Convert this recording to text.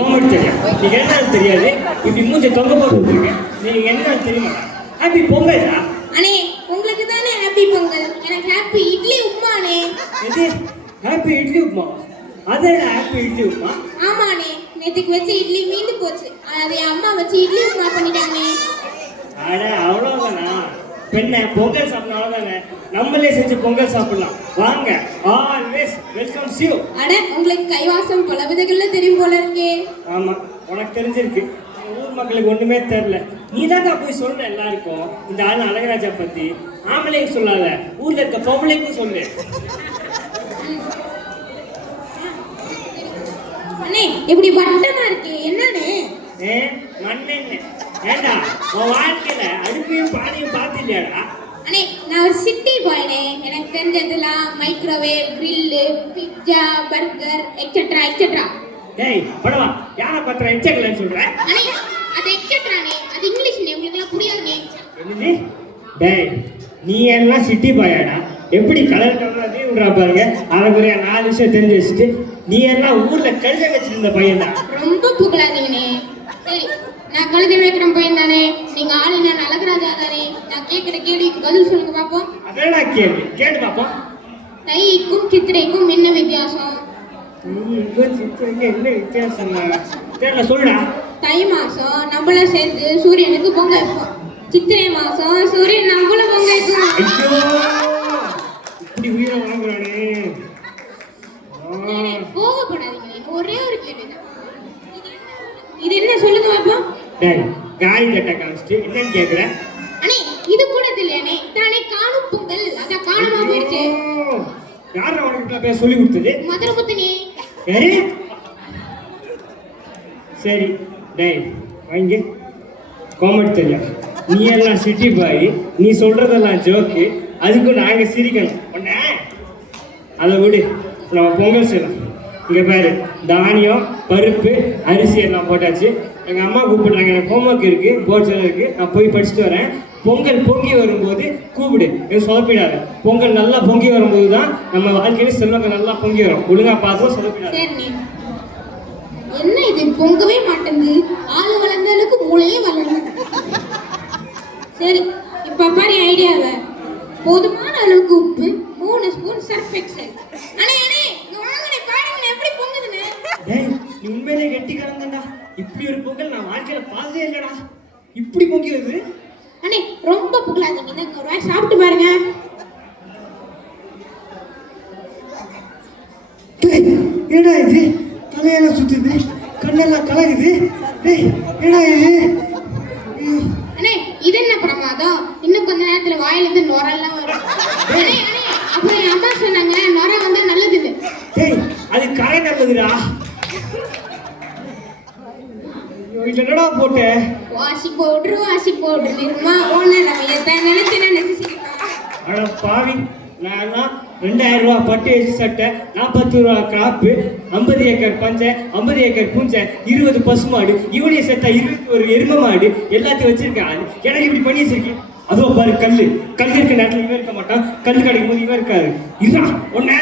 Comedy தெரியும். நீங்க என்ன தெரியாது, இப்படி மூஞ்ச தொங்க போட்டுருக்கீங்க. நீங்க என்ன தெரியுமா? ஹாப்பி பொங்கலா? அண்ணே உங்களுக்கு தானே ஹாப்பி பொங்கல், எனக்கு ஹாப்பி இட்லி உப்புமானே. எது ஹாப்பி இட்லி உப்புமா? அதோட ஹாப்பி இட்லி உப்புமா? ஆமாண்ணே, நேற்றுக்கு வச்சு இட்லி மீந்து போச்சு, அது என் அம்மா வச்சு இட்லி உப்புமா பண்ணிட்டாங்கண்ணே. அட அவ்வளோதானா? பெண்ணை பொங்கல் சாப்பிடணும், அவ்வளோதானே. நம்மளே செஞ்சு பொங்கல் சாப்பிடலாம் வாங்க. Always welcome you. அட உங்களுக்கு கைவாசம் பல விதங்கள்ல தெரியும் போல இருக்கே. ஆமா, உனக்கு தெரிஞ்சிருக்கு, ஊர் மக்களுக்கு ஒண்ணுமே தெரியல. நீ தாங்க போய் சொல்ற எல்லாருக்கும் இந்த ஆள் அழகராஜா பத்தி. ஆம்பளைக்கு சொல்லாத, ஊர்ல இருக்க பொம்பளைக்கும் சொல்லு. அண்ணே இப்படி வட்டமா இருக்கு என்னன்னு? மண்ணெண்ண ஏண்டா உன் வாழ்க்கையில அடுப்பையும் பானையும் பார்த்துட்டியாடா? அண்ணே நான் ஒரு சிட்டி பாய்னே, எனக்கு தெரிஞ்சதெல்லாம் microwave, grill, pizza, burger etcetera etcetera. டேய் படவா, யாரை பத்திரம் எச்சக்கலன்னு சொல்ற? அண்ணே அது எக்ஸெட்ரானே, அது இங்கிலீஷ்னே, உங்களுக்கு எல்லாம் புரியாதுனே. என்னது? டேய் நீ எல்லாம் சிட்டி பாயாடா? எப்படி கலர் கலரா விடுறா பாருங்க. அரைக்குறையா 4 விஷயம் தெரிஞ்சு வச்சுட்டு நீ எல்லாம் ஊர்ல கழுத வச்சிருந்த பையன் தான். ரொம்ப புகழாதீங்கண்ணே. சரி நான் கழுத வைக்கிற பையன் தானே, நீங்க ஆளு நான் அழகராஜா தானே, நான் கேட்கிற கேள்விக்கு பதில் சொல்லுங்க பாப்போம். அதேடா கேள்வி கேட்டு பாப்போம். தைக்கும் சித்திரைக்கும் என்ன வித்தியாசம்? சித்திரைக்கு என்ன வித்தியாசம் தெரியல, சொல்லுடா. தை மாசம் நம்மள சேர்ந்து சூரியனுக்கு பொங்க வைப்போம், சித்திரை மாசம் சூரியன் நம்மள பொங்க வைப்போம். இப்படி உயிரை வாங்குறானே. கோவப்படாதீங்க, ஒரே ஒரு கேள்விதான். இது என்ன சொல்லுங்க பாப்போம். டேய் காய் கட்ட காமிச்சிட்டு என்னன்னு கேக்குற? அண்ணே இது கூட இல்லையானே, தானே காணும் பொங்கல், அத காணாம போயிடுச்சு. யாரா உனக்கு பேச சொல்லி கொடுத்தது? மதுரை முத்துனே. சரி டேய் வாங்க, காமெடி தெரியும். நீ எல்லாம் சிட்டி பாய், நீ சொல்றதெல்லாம் ஜோக்கு, அதுக்கு நாங்க சிரிக்கணும். ஒண்ணே அதை விடு, நம்ம பொங்கல் செய்யலாம். இங்கே பாரு, தானியம் பருப்பு அரிசி எல்லாம் போட்டாச்சு. எங்கள் அம்மா கூப்பிடுறாங்க, எனக்கு ஹோம்ஒர்க் இருக்குது, போர்ட்ஸ் எல்லாம் இருக்குது, நான் போய் படிச்சுட்டு வரேன். பொங்கல் பொங்கி வரும்போது கூப்பிடு, எதுவும் சொதப்பிடாது. பொங்கல் நல்லா பொங்கி வரும்போது தான் நம்ம வாழ்க்கையில செல்வங்கள் நல்லா பொங்கி வரும். ஒழுங்கா பார்த்து சொதப்பிடாது. என்ன இது பொங்கவே மாட்டேங்குது, ஆளு வளர்ந்த அளவுக்கு மூளையே வளரல. சரி இப்ப பாரு ஐடியாவை, போதுமான அளவுக்கு உப்பு, 3 ஸ்பூன் சர்ஃப் எக்ஸல். அண்ணே அண்ணே இங்க வாங்கனே, பாருங்க எப்படி பொங்குதுன்னு. டேய் நீ உண்மையிலே கெட்டி கறந்தடா. இப்படி ஒரு பொங்கல் நான் வாழ்க்கையில பார்த்ததே இல்லடா. இப்படி பொங்கி வருது. அண்ணே ரொம்ப புகழாதீங்க, இந்த ஒரு வாய் சாப்பிட்டு பாருங்க. டேய் என்னடா இது, தலையெல்லாம் சுத்துது, கண்ணெல்லாம் கலகுது. டேய் என்னடா இது? அண்ணே இது என்ன பிரமாதம், இன்னும் கொஞ்ச நேரத்துல வாயில இருந்து நுரெல்லாம் வரும். அண்ணே அண்ணே அப்புறம் என் அம்மா சொன்னாங்க நுரை வந்தா நல்லது. டேய் அது கரை நல்லதுடா. என்னடா போட்ட? வாசி பவுடர் நிர்மா ஓன நம்ம எத்தனை நினைச்சு. அட பாவி, நான் 2000 ரூபா பட்டு வச்சு சட்டை, 40 ரூபா காப்பு, 50 ஏக்கர் பஞ்சை, 50 ஏக்கர் பூஞ்சை, 20 பசுமாடு, இவனைய சேர்த்தா 21 எரும மாடு எல்லாத்தையும் வச்சிருக்கேன். எனக்கு இப்படி பண்ணி வச்சிருக்கேன். அதுவும் பாரு, கல் இருக்க நேரத்தில் இவன் இருக்க மாட்டான், கல் கிடைக்கும் போது இவன் இருக்காது. இதுதான் ஒன்னே